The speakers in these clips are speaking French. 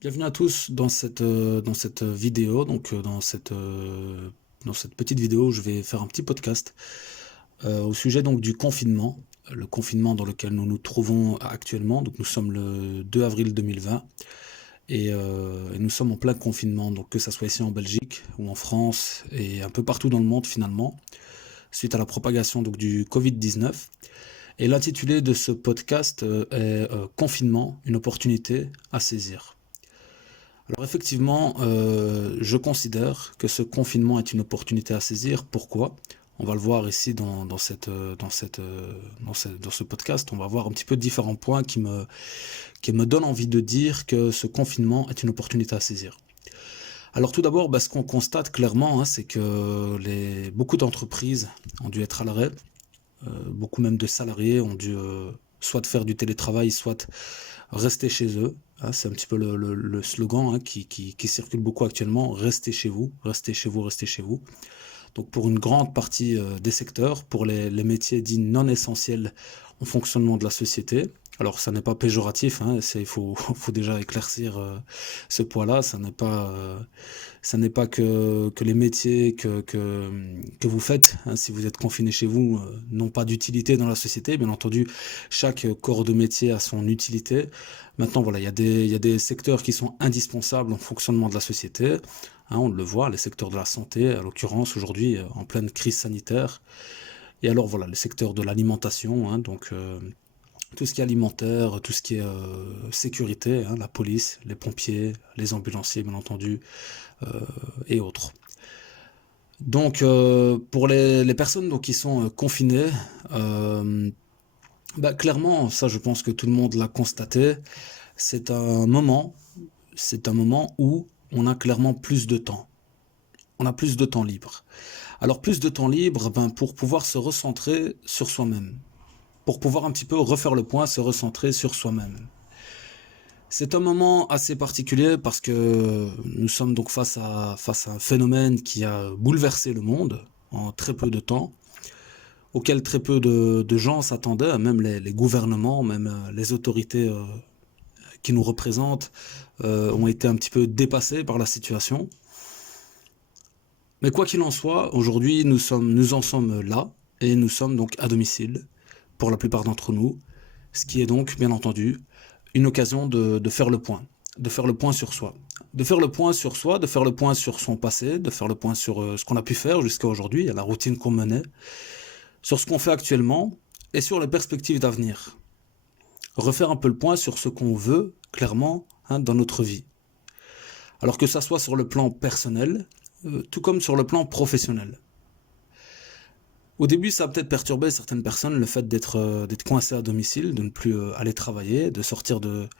Bienvenue à tous dans cette vidéo. Dans cette petite vidéo, je vais faire un petit podcast au sujet donc du confinement, le confinement dans lequel nous nous trouvons actuellement. Donc nous sommes le 2 avril 2020 et nous sommes en plein confinement, donc que ça soit ici en Belgique ou en France et un peu partout dans le monde finalement, suite à la propagation donc du Covid-19. Et l'intitulé de ce podcast est Confinement, une opportunité à saisir. Alors effectivement, je considère que ce confinement est une opportunité à saisir. Pourquoi? On va le voir ici dans ce podcast. On va voir un petit peu différents points qui me donnent envie de dire que ce confinement est une opportunité à saisir. Alors tout d'abord, ce qu'on constate clairement, c'est que beaucoup d'entreprises ont dû être à l'arrêt. Beaucoup même de salariés ont dû soit faire du télétravail, soit rester chez eux. C'est un petit peu le slogan qui circule beaucoup actuellement. Restez chez vous, restez chez vous, restez chez vous. Donc pour une grande partie des secteurs, pour les métiers dits non essentiels au fonctionnement de la société. Alors ça n'est pas péjoratif, il faut déjà éclaircir ce point-là. Ça n'est pas que les métiers que vous faites, si vous êtes confiné chez vous, n'ont pas d'utilité dans la société. Bien entendu, chaque corps de métier a son utilité. Maintenant, voilà, il y a des secteurs qui sont indispensables au fonctionnement de la société. On le voit, les secteurs de la santé, à l'occurrence aujourd'hui en pleine crise sanitaire. Et alors voilà, le secteur de l'alimentation, donc tout ce qui est alimentaire, tout ce qui est sécurité, la police, les pompiers, les ambulanciers bien entendu, et autres. Donc pour les personnes donc, qui sont confinées, clairement, ça je pense que tout le monde l'a constaté, c'est un moment, c'est un moment où on a clairement plus de temps. On a plus de temps libre. Alors plus de temps libre pour pouvoir se recentrer sur soi-même. Pour pouvoir un petit peu refaire le point, se recentrer sur soi-même. C'est un moment assez particulier parce que nous sommes donc face à un phénomène qui a bouleversé le monde en très peu de temps, auquel très peu de gens s'attendaient, même les gouvernements, même les autorités qui nous représentent ont été un petit peu dépassés par la situation. Mais quoi qu'il en soit, aujourd'hui nous en sommes là et nous sommes donc à domicile pour la plupart d'entre nous, ce qui est donc bien entendu une occasion de faire le point, de faire le point sur soi. De faire le point sur soi, de faire le point sur son passé, de faire le point sur ce qu'on a pu faire jusqu'à aujourd'hui, à la routine qu'on menait, sur ce qu'on fait actuellement et sur les perspectives d'avenir. Refaire un peu le point sur ce qu'on veut, clairement, dans notre vie. Alors que ça soit sur le plan personnel, tout comme sur le plan professionnel. Au début, ça a peut-être perturbé certaines personnes, le fait d'être coincé à domicile, de ne plus aller travailler, de sortir de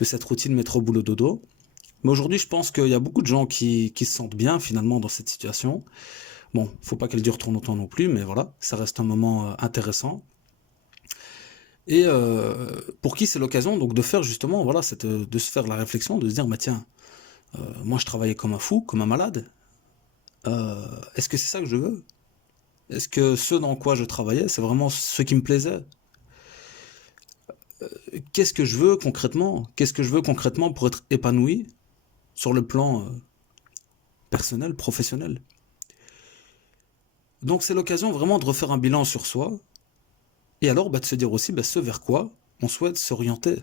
cette routine métro boulot dodo. Mais aujourd'hui, je pense qu'il y a beaucoup de gens qui se sentent bien finalement dans cette situation. Bon, faut pas qu'elle dure trop longtemps non plus, mais voilà, ça reste un moment intéressant. Et pour qui c'est l'occasion donc de faire justement, voilà, de se faire la réflexion, de se dire, tiens, moi je travaillais comme un fou, comme un malade. Est-ce que c'est ça que je veux? Est-ce que ce dans quoi je travaillais, c'est vraiment ce qui me plaisait? Qu'est-ce que je veux concrètement? Qu'est-ce que je veux concrètement pour être épanoui sur le plan personnel, professionnel? Donc c'est l'occasion vraiment de refaire un bilan sur soi et alors de se dire aussi ce vers quoi on souhaite s'orienter.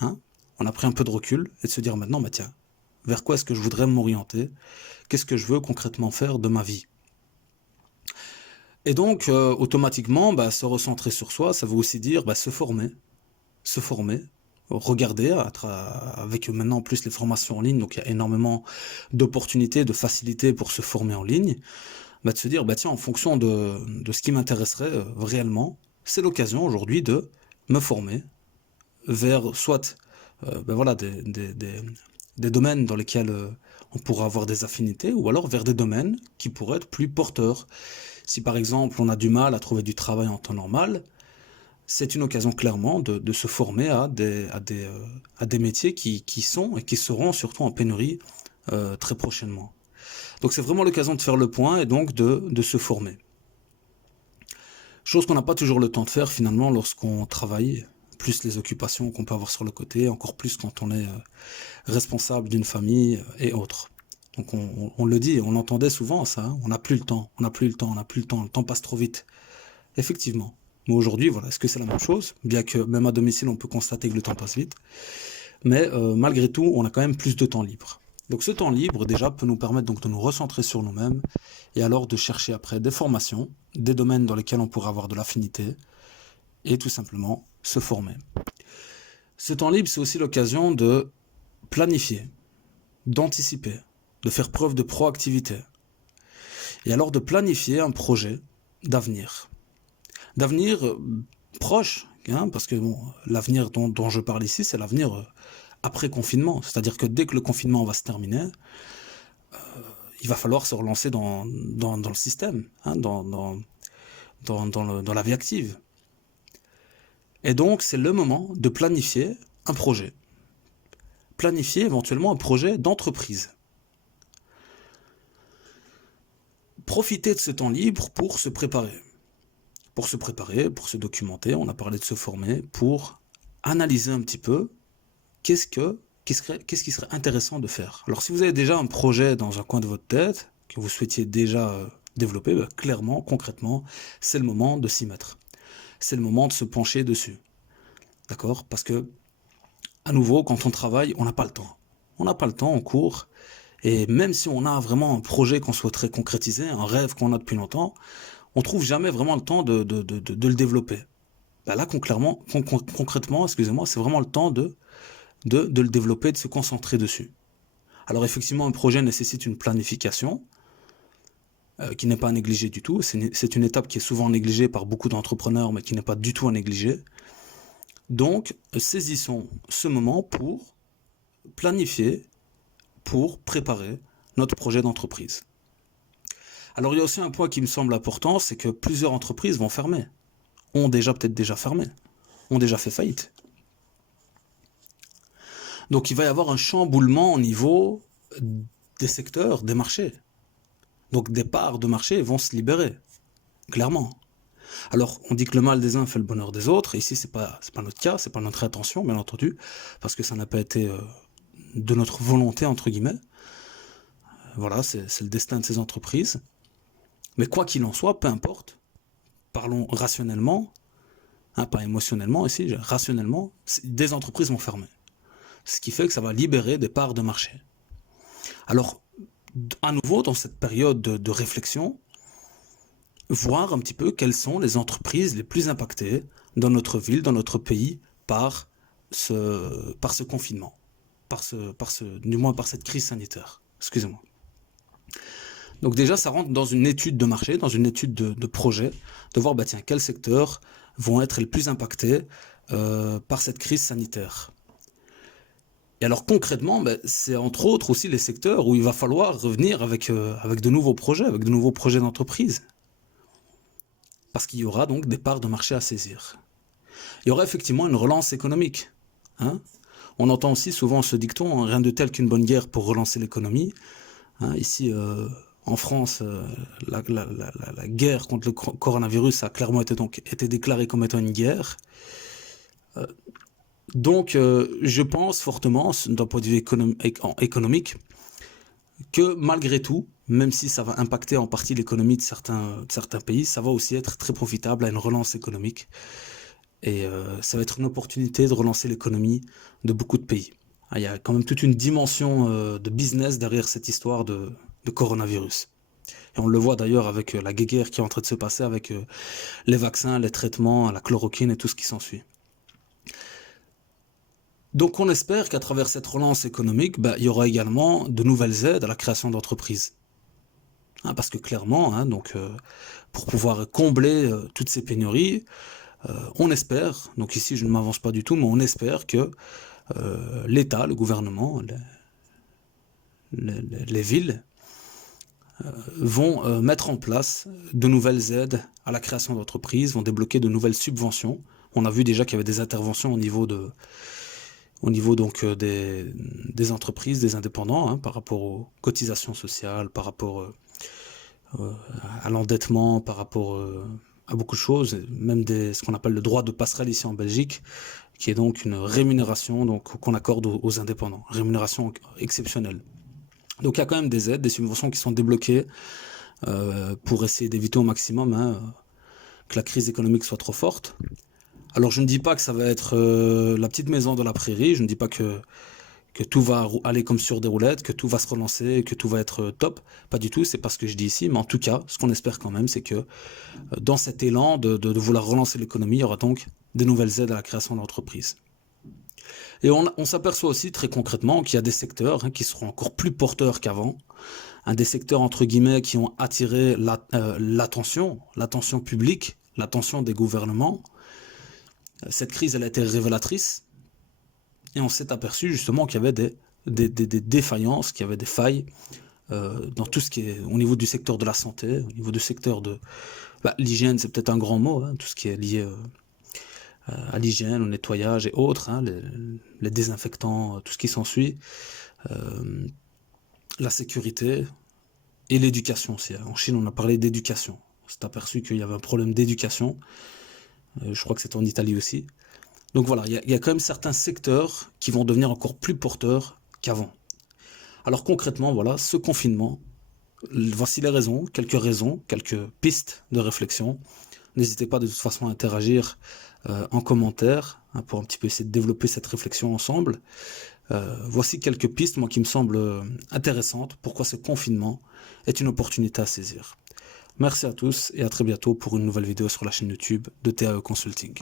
On a pris un peu de recul et de se dire maintenant, tiens, vers quoi est-ce que je voudrais m'orienter? Qu'est-ce que je veux concrètement faire de ma vie? Et donc, automatiquement, se recentrer sur soi, ça veut aussi dire se former, regarder, avec maintenant en plus les formations en ligne, donc il y a énormément d'opportunités, de facilités pour se former en ligne, de se dire, tiens, en fonction de ce qui m'intéresserait réellement, c'est l'occasion aujourd'hui de me former vers soit voilà, des domaines dans lesquels on pourra avoir des affinités, ou alors vers des domaines qui pourraient être plus porteurs. Si par exemple on a du mal à trouver du travail en temps normal, c'est une occasion clairement de se former à des métiers qui sont et qui seront surtout en pénurie très prochainement. Donc c'est vraiment l'occasion de faire le point et donc de se former. Chose qu'on n'a pas toujours le temps de faire finalement lorsqu'on travaille plus les occupations qu'on peut avoir sur le côté, encore plus quand on est responsable d'une famille et autres. Donc on le dit, on entendait souvent ça, hein, on n'a plus le temps, on n'a plus le temps, on n'a plus le temps, le temps passe trop vite. Effectivement. Mais aujourd'hui, voilà, est-ce que c'est la même chose? Bien que même à domicile, on peut constater que le temps passe vite. Mais malgré tout, on a quand même plus de temps libre. Donc ce temps libre, déjà, peut nous permettre donc de nous recentrer sur nous-mêmes et alors de chercher après des formations, des domaines dans lesquels on pourrait avoir de l'affinité et tout simplement se former. Ce temps libre, c'est aussi l'occasion de planifier, d'anticiper, de faire preuve de proactivité et alors de planifier un projet d'avenir. D'avenir proche, hein, parce que bon, l'avenir dont je parle ici, c'est l'avenir après confinement. C'est-à-dire que dès que le confinement va se terminer, il va falloir se relancer dans le système, hein, dans la vie active. Et donc, c'est le moment de planifier un projet. Planifier éventuellement un projet d'entreprise. Profiter de ce temps libre pour se préparer. Pour se préparer, pour se documenter, on a parlé de se former, pour analyser un petit peu qu'est-ce qui serait intéressant de faire. Alors si vous avez déjà un projet dans un coin de votre tête, que vous souhaitiez déjà développer, bah, clairement, concrètement, c'est le moment de s'y mettre. C'est le moment de se pencher dessus. D'accord? Parce que, à nouveau, quand on travaille, on n'a pas le temps. On n'a pas le temps, on court. Et même si on a vraiment un projet qu'on souhaiterait concrétiser, un rêve qu'on a depuis longtemps, on trouve jamais vraiment le temps de le développer. Bah là, concrètement, excusez-moi, c'est vraiment le temps de le développer, de se concentrer dessus. Alors effectivement, un projet nécessite une planification qui n'est pas à négliger du tout. C'est une étape qui est souvent négligée par beaucoup d'entrepreneurs, mais qui n'est pas du tout à négliger. Donc, saisissons ce moment pour planifier, pour préparer notre projet d'entreprise. Alors il y a aussi un point qui me semble important, c'est que plusieurs entreprises vont fermer, ont peut-être déjà fermé, ont déjà fait faillite. Donc il va y avoir un chamboulement au niveau des secteurs, des marchés. Donc des parts de marché vont se libérer, clairement. Alors on dit que le mal des uns fait le bonheur des autres, ici c'est pas notre cas, c'est pas notre intention bien entendu, parce que ça n'a pas été de notre volonté entre guillemets. Voilà, c'est le destin de ces entreprises. Mais quoi qu'il en soit, peu importe, parlons rationnellement, hein, pas émotionnellement ici, rationnellement, des entreprises vont fermer. Ce qui fait que ça va libérer des parts de marché. Alors, à nouveau, dans cette période de réflexion, voir un petit peu quelles sont les entreprises les plus impactées dans notre ville, dans notre pays, par ce confinement, du moins par cette crise sanitaire. Excusez-moi. Donc déjà, ça rentre dans une étude de marché, dans une étude de projet, de voir bah, tiens, quels secteurs vont être les plus impactés par cette crise sanitaire. Et alors concrètement, bah, c'est entre autres aussi les secteurs où il va falloir revenir avec de nouveaux projets d'entreprise. Parce qu'il y aura donc des parts de marché à saisir. Il y aura effectivement une relance économique. Hein. On entend aussi souvent ce dicton, hein, rien de tel qu'une bonne guerre pour relancer l'économie. Hein, ici, en France, la guerre contre le coronavirus a clairement été déclarée comme étant une guerre. Donc, je pense fortement, d'un point de vue économique, que malgré tout, même si ça va impacter en partie l'économie de certains pays, ça va aussi être très profitable à une relance économique. Et ça va être une opportunité de relancer l'économie de beaucoup de pays. Il y a quand même toute une dimension de business derrière cette histoire de coronavirus. Et on le voit d'ailleurs avec la guerre qui est en train de se passer avec les vaccins, les traitements, la chloroquine et tout ce qui s'ensuit. Donc on espère qu'à travers cette relance économique, bah, il y aura également de nouvelles aides à la création d'entreprises. Hein, parce que clairement, hein, donc, pour pouvoir combler toutes ces pénuries, on espère, donc ici je ne m'avance pas du tout, mais on espère que l'État, le gouvernement, les villes vont mettre en place de nouvelles aides à la création d'entreprises, vont débloquer de nouvelles subventions. On a vu déjà qu'il y avait des interventions au niveau donc des entreprises, des indépendants, hein, par rapport aux cotisations sociales, par rapport à l'endettement, par rapport à beaucoup de choses, même ce qu'on appelle le droit de passerelle ici en Belgique, qui est donc une rémunération qu'on accorde aux indépendants, rémunération exceptionnelle. Donc il y a quand même des aides, des subventions qui sont débloquées pour essayer d'éviter au maximum que la crise économique soit trop forte. Alors je ne dis pas que ça va être la petite maison de la prairie, je ne dis pas que tout va aller comme sur des roulettes, que tout va se relancer, que tout va être top. Pas du tout, c'est pas ce que je dis ici, mais en tout cas, ce qu'on espère quand même, c'est que dans cet élan de vouloir relancer l'économie, il y aura donc des nouvelles aides à la création d'entreprises. Et on s'aperçoit aussi très concrètement qu'il y a des secteurs qui seront encore plus porteurs qu'avant, des secteurs entre guillemets qui ont attiré l'attention publique, l'attention des gouvernements. Cette crise, elle a été révélatrice, et on s'est aperçu justement qu'il y avait des défaillances, qu'il y avait des failles dans tout ce qui est au niveau du secteur de la santé, au niveau du secteur de l'hygiène, c'est peut-être un grand mot, tout ce qui est lié à l'hygiène, au nettoyage et autres, les désinfectants, tout ce qui s'ensuit, la sécurité et l'éducation aussi. En Chine, on a parlé d'éducation. On s'est aperçu qu'il y avait un problème d'éducation. Je crois que c'est en Italie aussi. Donc voilà, il y a quand même certains secteurs qui vont devenir encore plus porteurs qu'avant. Alors concrètement, voilà, ce confinement, voici les raisons, quelques pistes de réflexion. N'hésitez pas de toute façon à interagir en commentaire pour un petit peu essayer de développer cette réflexion ensemble. Voici quelques pistes, moi, qui me semblent intéressantes. Pourquoi ce confinement est une opportunité à saisir. Merci à tous et à très bientôt pour une nouvelle vidéo sur la chaîne YouTube de TAE Consulting.